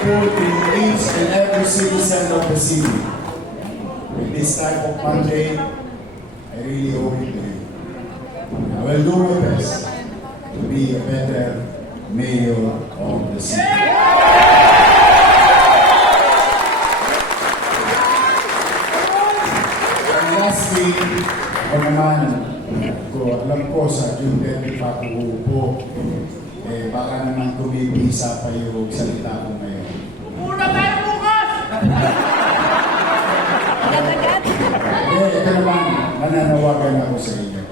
grateful to each and every citizen of the city. With this type of Monday, I really owe it to. I will do my best to be a better mayor of the city. And lastly, ako naman, ko, alam ko sa June 20 pa ako uupo, eh baka naman tumibisa pa yung salita ko ngayon. Bukas! Eh, ito naman, mananawagan ako sa inyo.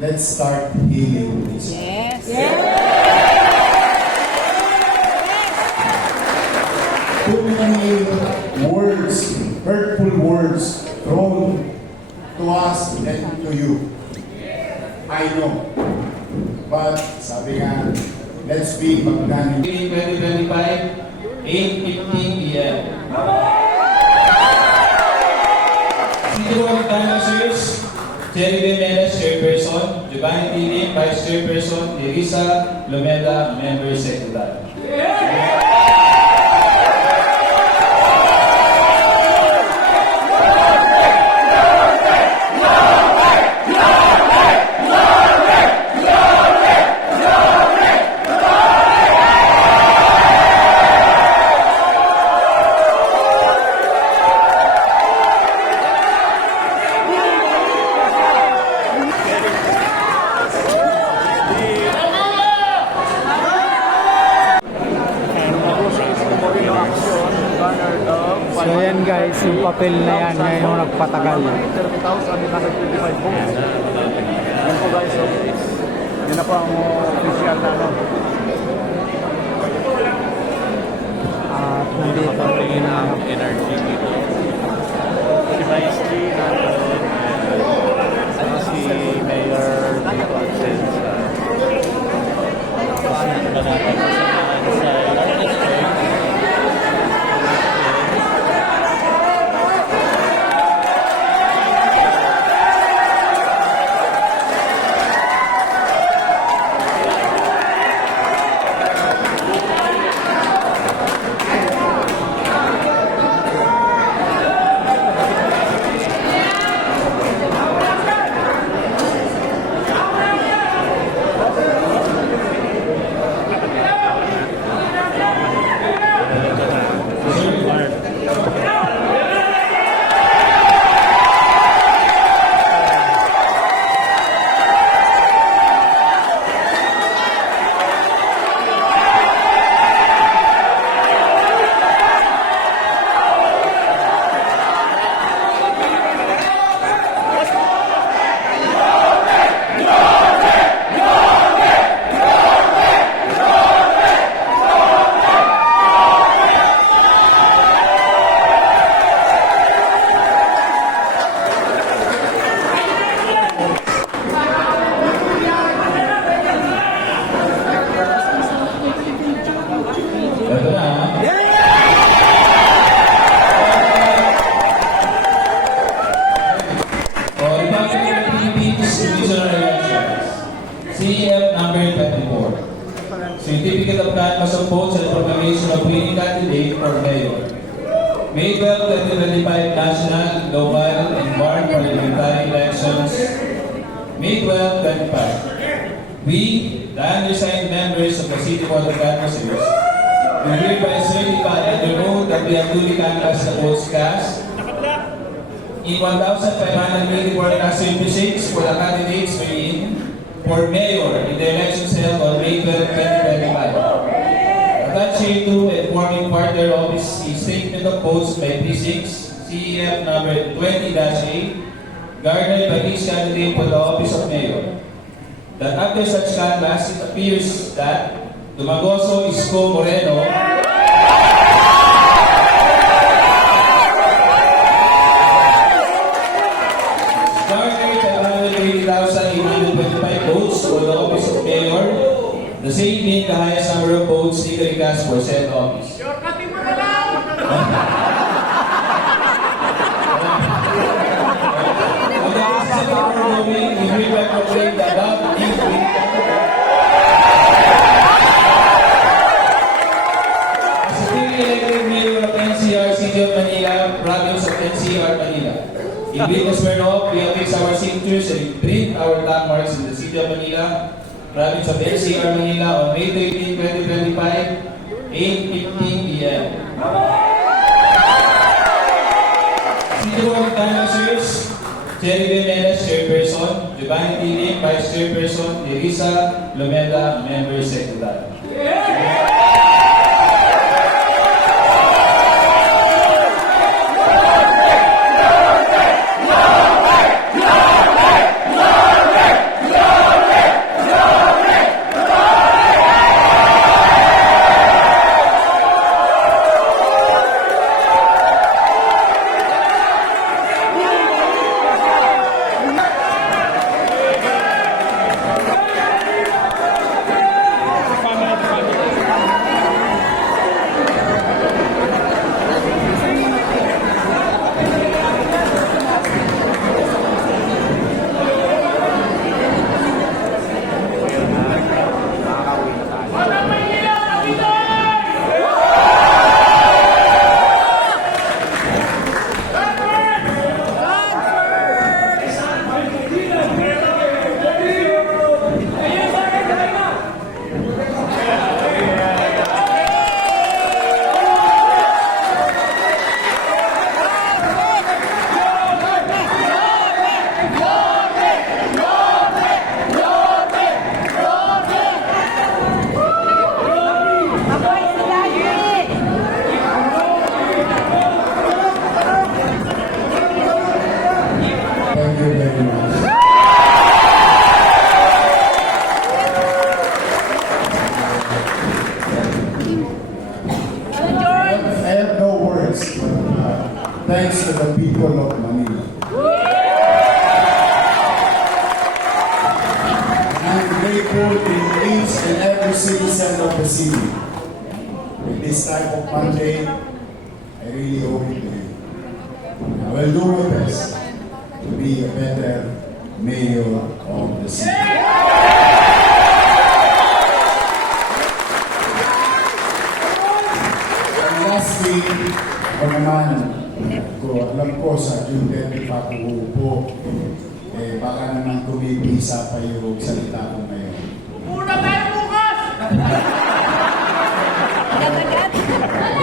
Let's start healing this. Yes. Too many words, hurtful words thrown to us and to you. I know. But sabi nga, let's be magnanimous. 2025, 8.15 p.m. City Hall Canvassers, Jerry Jimenez, Chairperson, Giovanni Tiling, Vice Chairperson, Teresa Lumeda, Member Secretary. So yan guys, yung papel na yan, yan yung nagpatagal. 30,825 votes. Yan po guys, so, yan na po ang official na ano. At nandito rin ang NRG dito. Si nandun. Saka si Mayor dito Mayor. May 12, 2025 National, Local, and Board Parliamentary Elections. May 12, 25. We, the undersigned members of the City Board of Canvassers, we hereby certify and remove that we have duly canvassed the votes cast in 1,584 casting precincts for the candidates wherein for mayor in the elections held on May 12, 2025. Attached hereto and forming part thereof is the statement of votes by precincts CEF number 20-8 garnered by each candidate for the office of mayor. That after such canvass, it appears that Dumagoso Isko Moreno codes legally gas were sent office. Your copy mo na lang! In Venus, we are off, we affix our signatures and print our landmarks in the city of Manila province of NCR Manila on May 13, 2025, 8.15 p.m. City Board of Canvassers, Jerry Jimenez, Chairperson, Giovanni Tiling, Vice Chairperson, Teresa Lumeda, Member Secretary. To the people of Manila. I'm grateful to each and every citizen of the city. With this type of Monday, I really owe it to you. I will do my best to be a better mayor of the city. Lastly, naman, ko, alam ko sa June 30 pa uupo, eh baka naman kumibisa pa yung salita ko ngayon. Muna tayo bukas!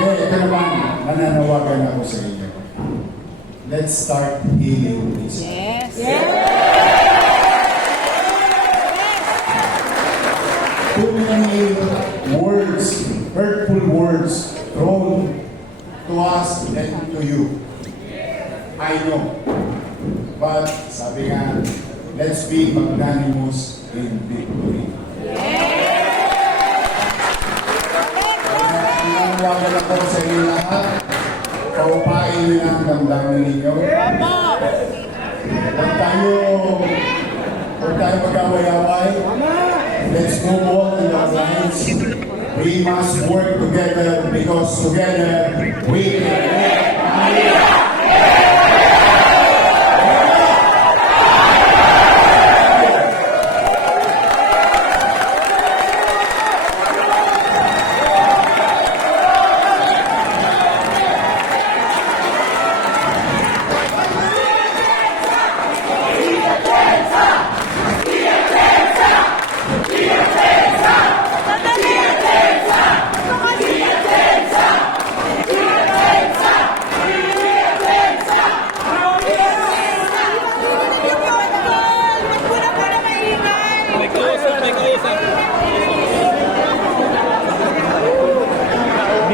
Eh, ito naman, nananawagan ako sa inyo. Let's start healing this. Too many words, hurtful words thrown to us and to you. I know. But sabi nga, let's be magnanimous in victory. Nananawagan ako sa inyo lahat. Paupain niyo ang damdamin ninyo. Huwag tayo, huwag tayo mag-away-away. Let's move on in our lives. We must work together because together we Give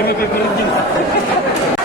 me, give me, give me.